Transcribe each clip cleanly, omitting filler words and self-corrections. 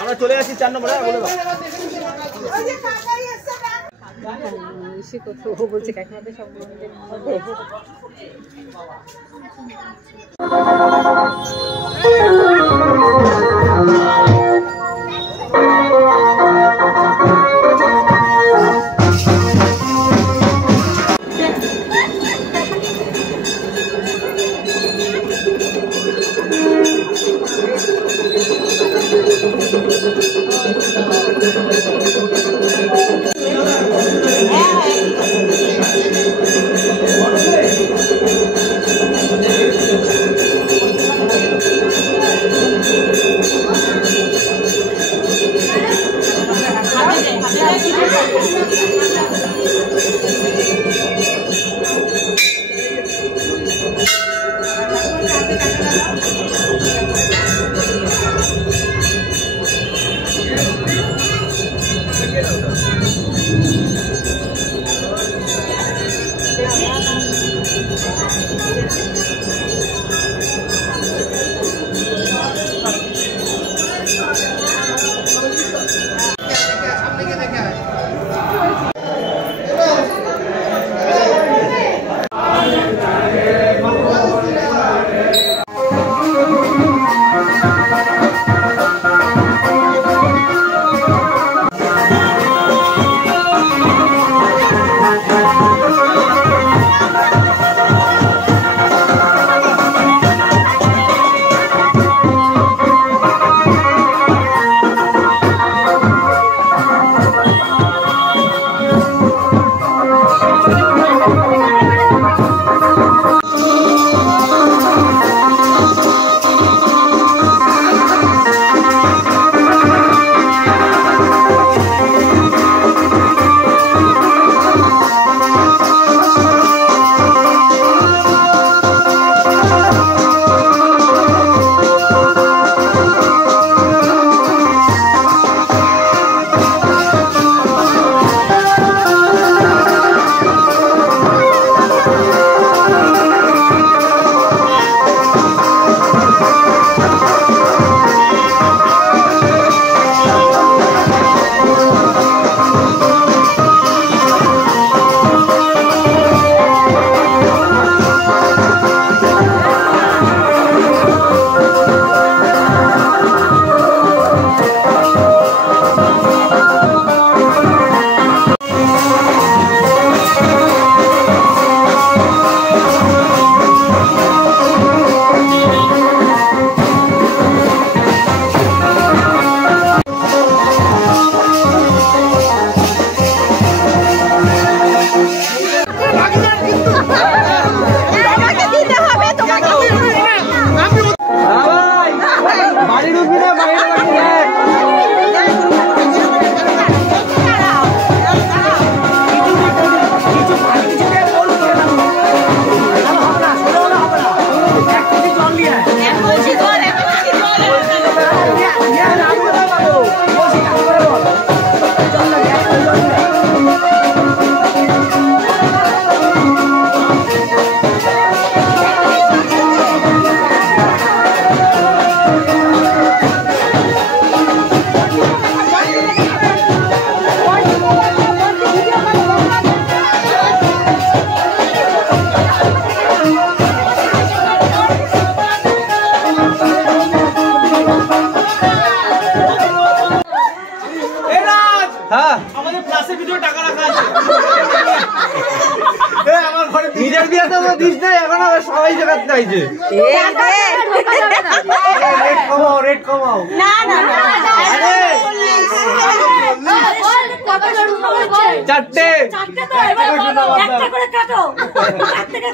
আমরা চলে আসি 4 নম্বরে বলে দাও সে কত বলছে কাকিমাদের সব বন্ধুদের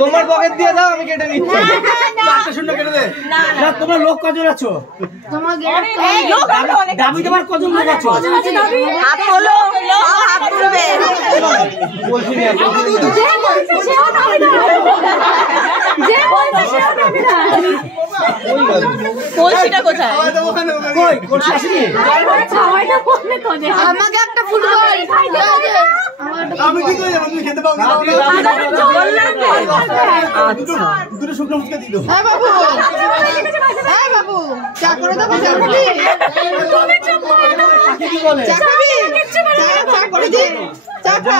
তোমার পকেট দিয়ে দাও আমি কেটে নিচ্ছি চারটে শূন্য কেটে দে না তোমরা লোক কজন আছো দাবি তোমার কজন লোক আছো হাত তোলো হাত তুলবে বলছি না যে বলছে সেও দাবি না কলসিটা কোথায় কই কলসি আসেনি আমাকে একটা ফুটবল আমি কি করে যাবো? তুমি খেতে পাও না? দুটো শুকনো মুচকে দিল। হ্যাঁ বাবু, হ্যাঁ বাবু, চা করে দেবো? চা খাবি? কি বলে? চা খাবি? চা করে দি। চা খা।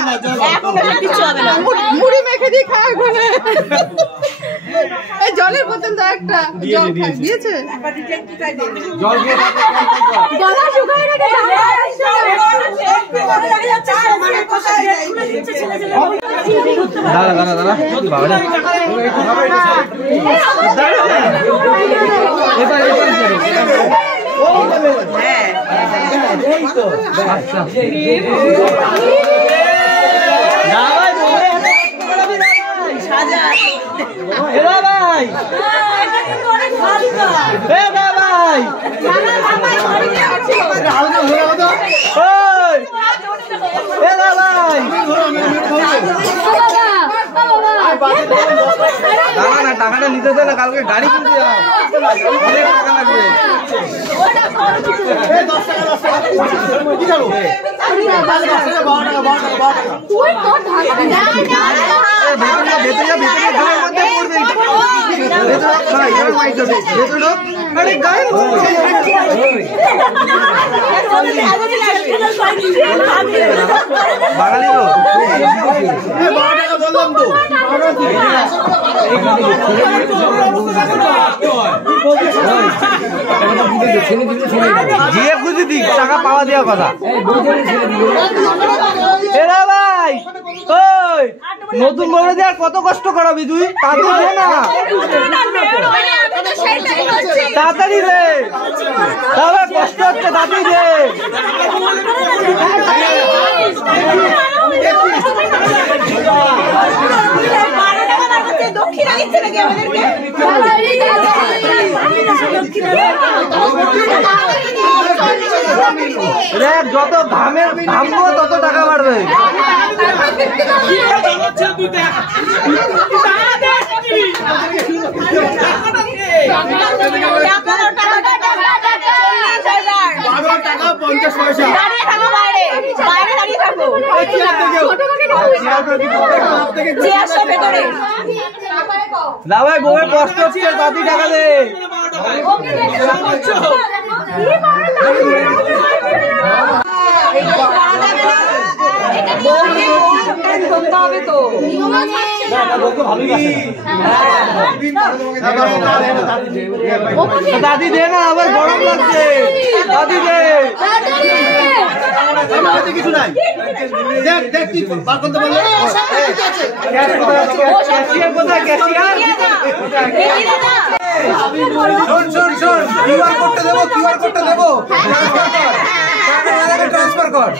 এখন কিছু হবে না। মুড়ি মেখে দি, খা ওখানে। এই জলের বোতল দাও একটা। জল খা। দিয়েছে? জল দিয়ে গলা শুকায় গেছে। দাঁড়া দাঁড়া দাঁড়া বাবা না টাকাটা নিতে দে না, কালকে গাড়ি কিনতে যাও, অনেক টাকা লাগবে। বাঙালি তো বললাম তো গিয়ে খুঁজে দিক টাকা পাওয়া দেওয়ার কথা। এরা ভাই ওই নতুন বলে দেওয়ার কত কষ্ট করাবি তুই? তাড়াতাড়ি না, তাড়াতাড়ি রে, তাহলে কষ্ট হচ্ছে, তাড়াতাড়ি রে। যত ঘামের ঘামবো তত টাকা বাড়বে। টাকা 50 পয়সা না ভাই, বউয়ের কষ্ট হচ্ছে, তাড়াতাড়ি টাকা দে। দাদি দে না, আবার গরম লাগছে, দাদি দে। কিছু নাই, দেখ দেখ তুই বার করতে পারলে। ক্যাশিয়ার কোথায়? ক্যাশিয়ার শোন শোন শোন, কিউআর কোডটা দেবো, কিউআর কোডটা দেবো, ট্রান্সফার কর।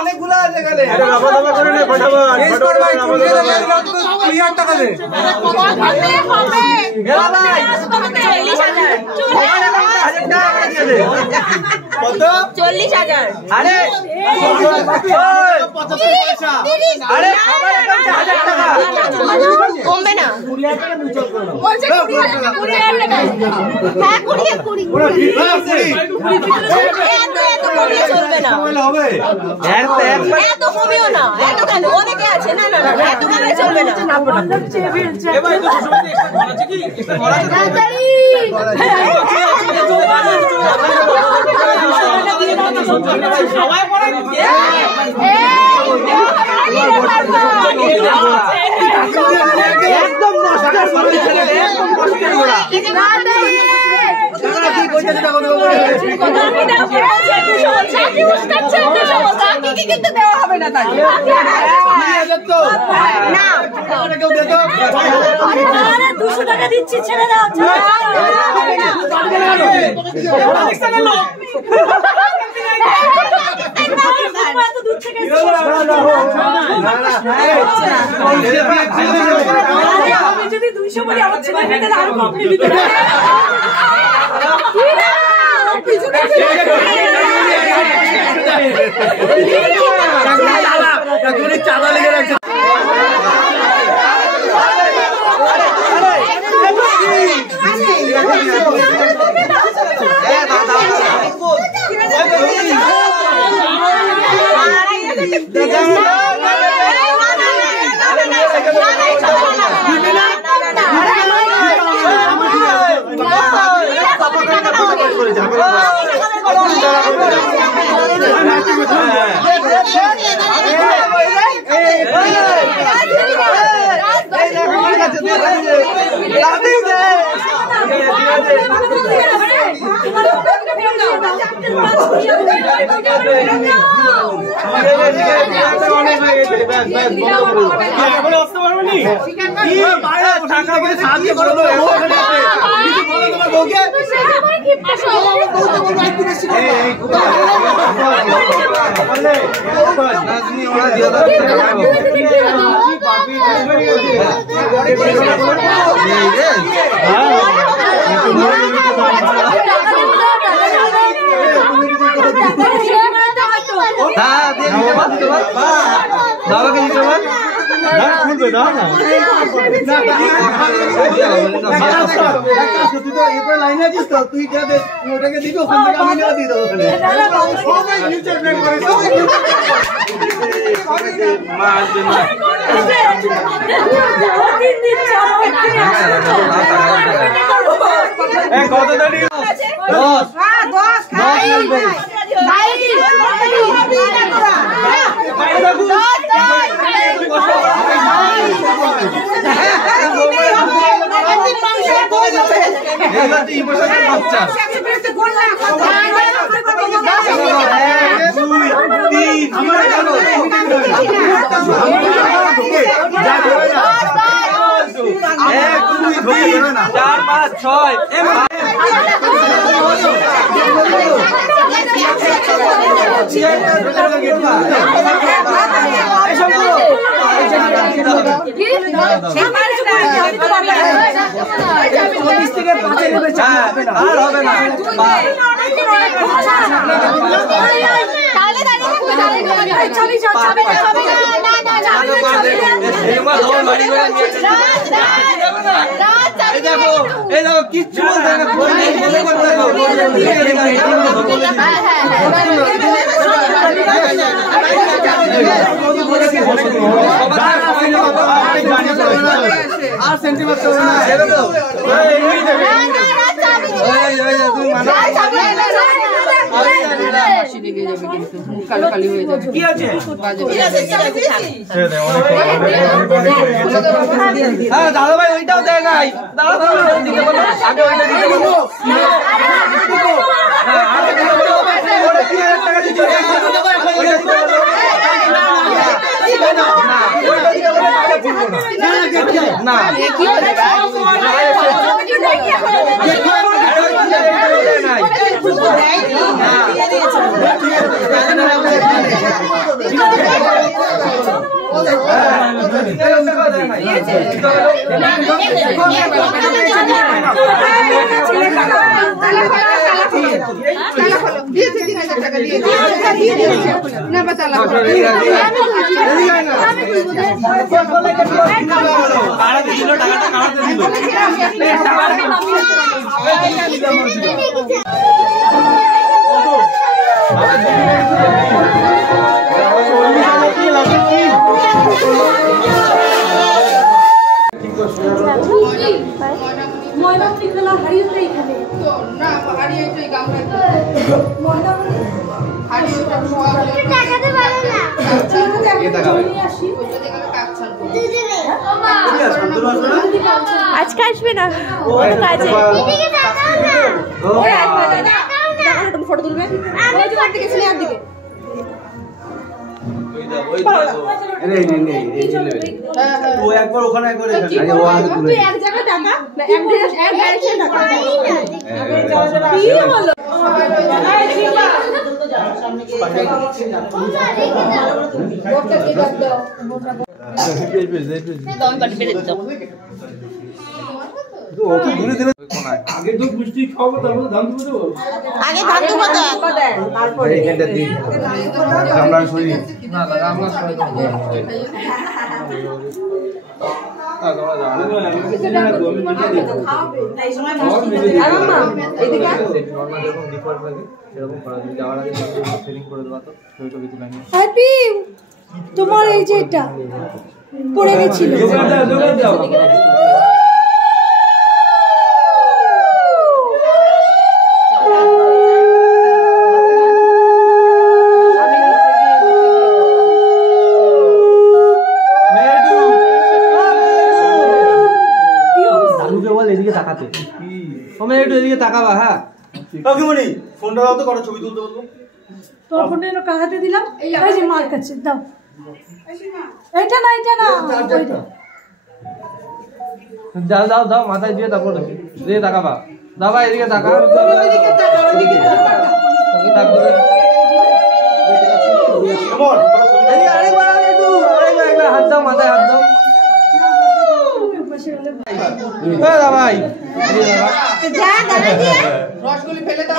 অনেকগুলো আছে এখানে, টাকা দে। কত? 40,000। আরে আরে কমবে না। চলবে না, এত কমিও না, এত কেন? অনেকে আছে, না না না, এত কমে চলবে না। একদম কিন্তু দেওয়া হবে না, তাই না? 200 টাকা দিচ্ছি, ছেড়ে দাও। আমি যদি 200 বলি, আমার ছেলে মেয়েদের আরো কম দিতে হবে। চাঁদা লেগে রাখছে। দাদা ওটাকে দিবি ওখান থেকে আমি দিয়ে দেবো কত দাঁড়িয়ে কিচ্ছু আর সেন্টিমেন্ট দাদা ভাই ওইটাও দেয় নাই দাদা না আজকে আসবে না কাজে ফটো তুলবে একবার ওখানে একবার এক জায়গায় টাকা এক ডাইরেকশন টাকা আগে তো মিষ্টি খাওয়াবো তারপরে ধান তুলে দেবো আগে ধান তুলে তারপরে এইখানটা দিই আমরা শুনি না দাদা আমরা সবাই তোমার এই যে এটা পড়ে গেছিল একটু এদিকে তাকাবা। হ্যাঁ কাকিমণি ফোনটা দাও তো, কটা ছবি তুলতে বলবো। তোর ফোনটা এলো কার হাতে দিলাম? এই যে মার কাছে দাও। এটা না ওইটা। যাও যাও দাও, মাথায় দিয়ে তারপর দিয়ে তাকাবা। দাবা এদিকে তাকা। আরেকবার হাত দাও, মাথায় হাত দাও। ভাই রসগুলি ফেলে দাও।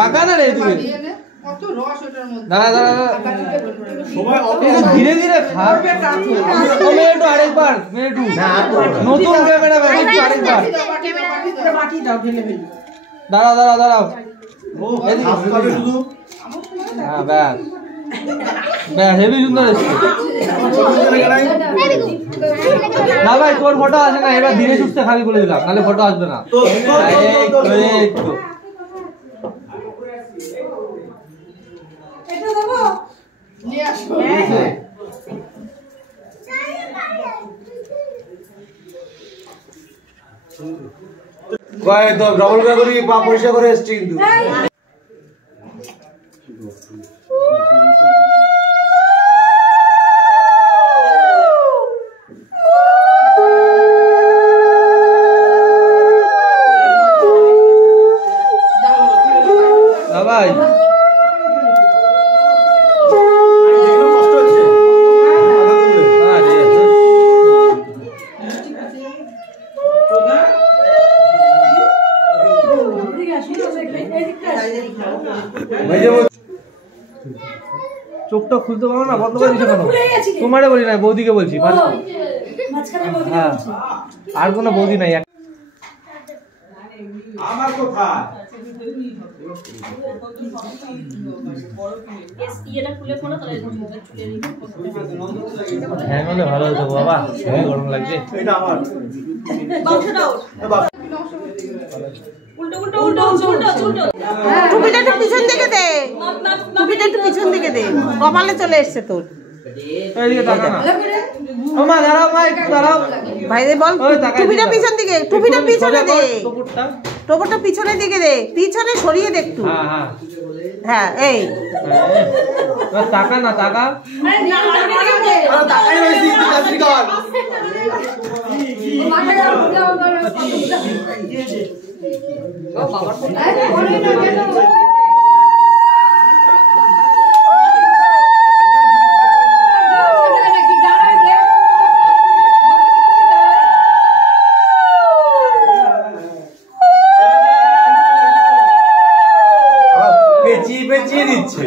টাকা না রে তুমি। কত রস ওটার মধ্যে। দাঁড়া ধীরে ধীরে খা। একটু আরেকবার নতুন ক্যামেরা একটু আরেকবার। দাঁড়াও হ্যাঁ ব্যাস হেভি সুন্দর এসছে। না ভাই তোর ফটো আসে না, এবার ধীরে সুস্থে খাবি বলে দিলাম, নাহলে ফটো আসবে না। এটা দেবো নিয়ে আসো। একদম ডবল করে পা পরিষ্কার করে এসছি কিন্তু। ভাই চোখটা খুলতে পারো না, বন্ধ করে দিছো কেন? তোমারে বলি না, বৌদিকে বলছি। হ্যাঁ আর কোনো বৌদি নাই। আমার কোথায় হ্যাঁ হলে ভালো হতো বাবা, খুবই গরম লাগছে। এটা আমার টুপিটা একটু পিছন দিকে দে, টুপিটা একটু পিছন দিকে দে, কপালে চলে এসছে তোর। এইদিকে তাকা না। ও মা দাঁড়াও, মা একটু দাঁড়াও। ভাই রে বল টুপিটা পিছন দিকে, টুপিটা পিছনে দে, টোপরটা পিছনের দিকে দে, পিছনে সরিয়ে দে একটু। হ্যাঁ হ্যাঁ হ্যাঁ এই তাকা না, তাকা। পেঁচিয়ে দিচ্ছে।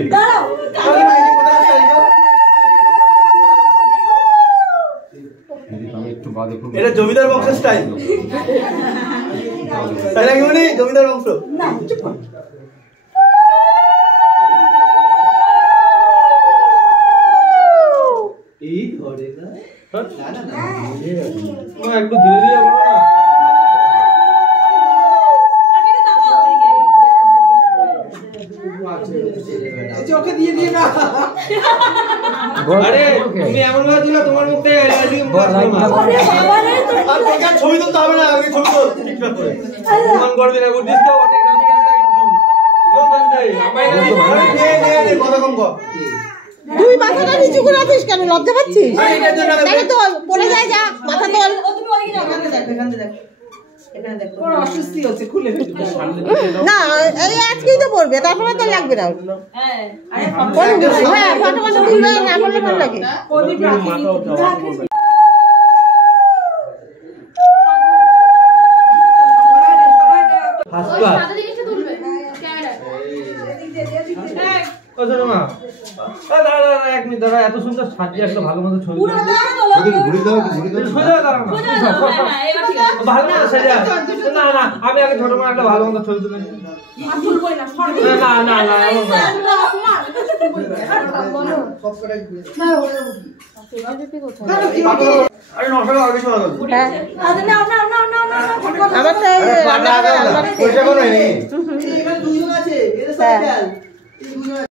এটা জমিদার বংশের স্টাইল। জমিদার বংশ। একটু ধীরে ধীরে বলো না। চোখে দিয়ে দিয়ে না। আরে তুমি এমন ভাবে দিলা, তোমার মুখে ছবি তুলতে হবে না, আগে ছবি তুল ঠিকঠাক করে। সম্মান করবি না, বুঝছিস তো? অনেক দামি কথা কম কর। তুই মাথাটা নিচু করে আছিস কেন? লজ্জা পাচ্ছিস? তাহলে তো পড়ে যায়, যা মাথা তোল। না এই আজকেই তো পড়বে, তারপরে তো লাগবে না। হ্যাঁ ফটো ফটো তুলবে না, বললে ভালো লাগে। এক মিনিট দাঁড়া, এত সুন্দর সাজিয়ে আসলে ভালো মতো ছবি তুলবে। ভালো মতো সাজিয়ে না না, আমি আগে ছোট করে একটা ভালো মতো ছবি তুলে নিই। না না না এমন না। আরে 9 টাকা আর বেশি হবে। আমার তো পয়সা কোনো নেই।